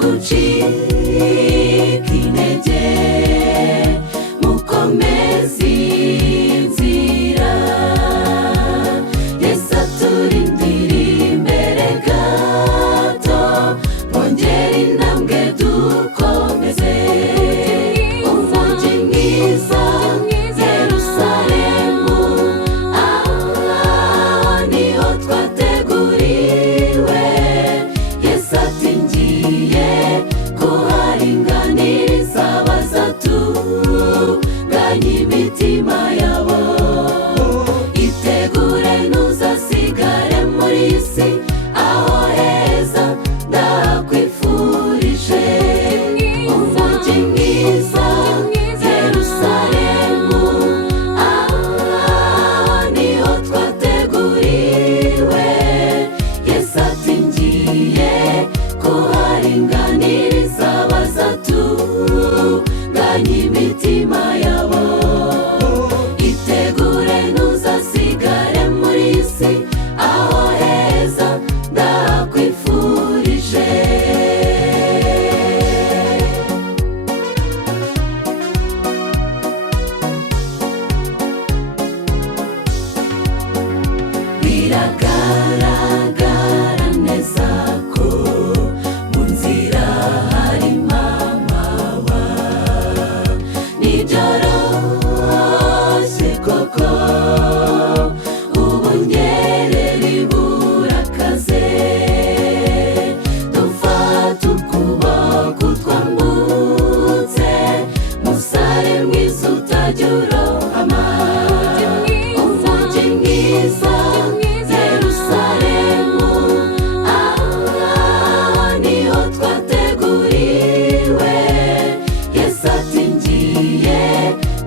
gucika intege, mukomeze inzira. Yesu aturindira imbere gato, twongere intambwe dukomeze. Umujyi mwiza Yerusalemu, niho twateguriwe. Yesu ati ngiye kuharinganiriza abazatunganya imitima yabo. Itegure ntuzasigare muri iyi si, aho heza ndakwifurije. Umujyi mwiza Yerusalemu, niho twateguriwe. Yesu ati ngiye kuharinganiriza abazatunganya imitima yabo. Itegure ntuzasigare muri iyi si, aho heza ndakwifurije. Biragaragara neza ko mu nzira harimo amahwa, ntibyoroshye koko, ubunyereri burakaze. Dufate ukuboko twambutse, musare mwiza utajya urohama. Umujyi mwiza Yerusalemu, niho twateguriwe. Yesu ati ngiye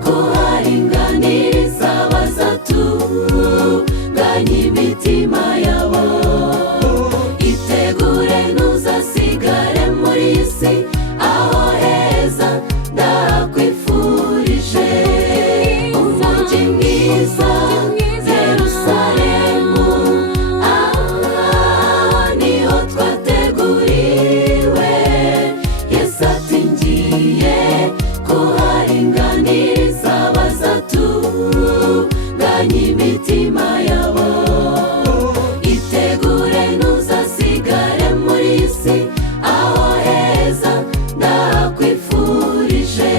kuharinganiriza abazatunganya imitima yabo. Itegure ntuzasigare muri iyi si, aho heza ndakwifurije. Umujyi mwiza Yerusalemu, niho twateguriwe. Yesu ati ngiye kuharinganiriza abazatunganya imitima yabo. Itegure ntuzasigare muri iyi si, aho heza ndakwifurije.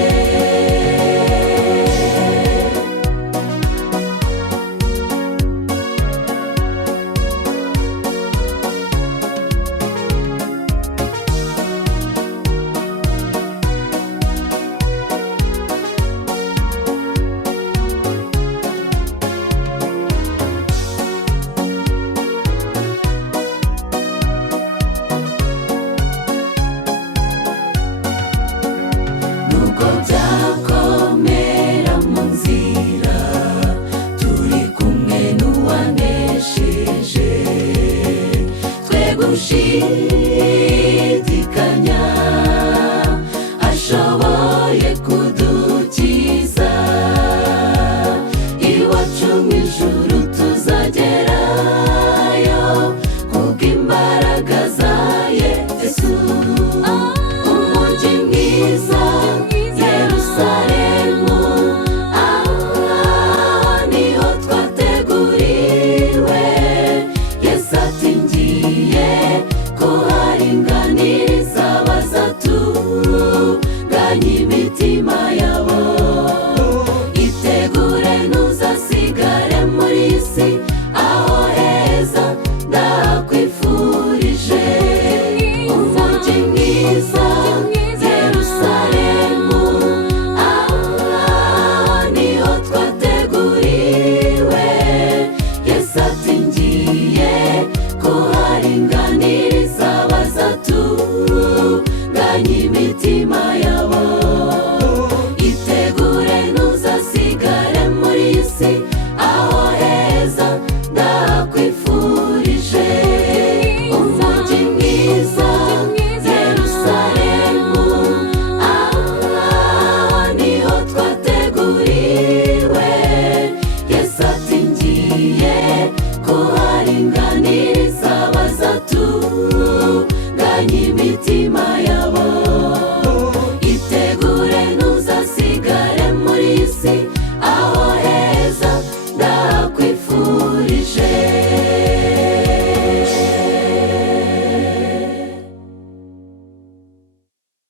Nubwo byakomera mu nzira, turi kumwe n'uwanesheje. Twe gushidikanya, ashoboye kudukiza. Iwacu mu ijuru tuzagerayo kubw'imbaraga za Yesu. Umujyi mwiza Yerusalemu, niho twateguriwe. Yesu ati ngiye kuharinganira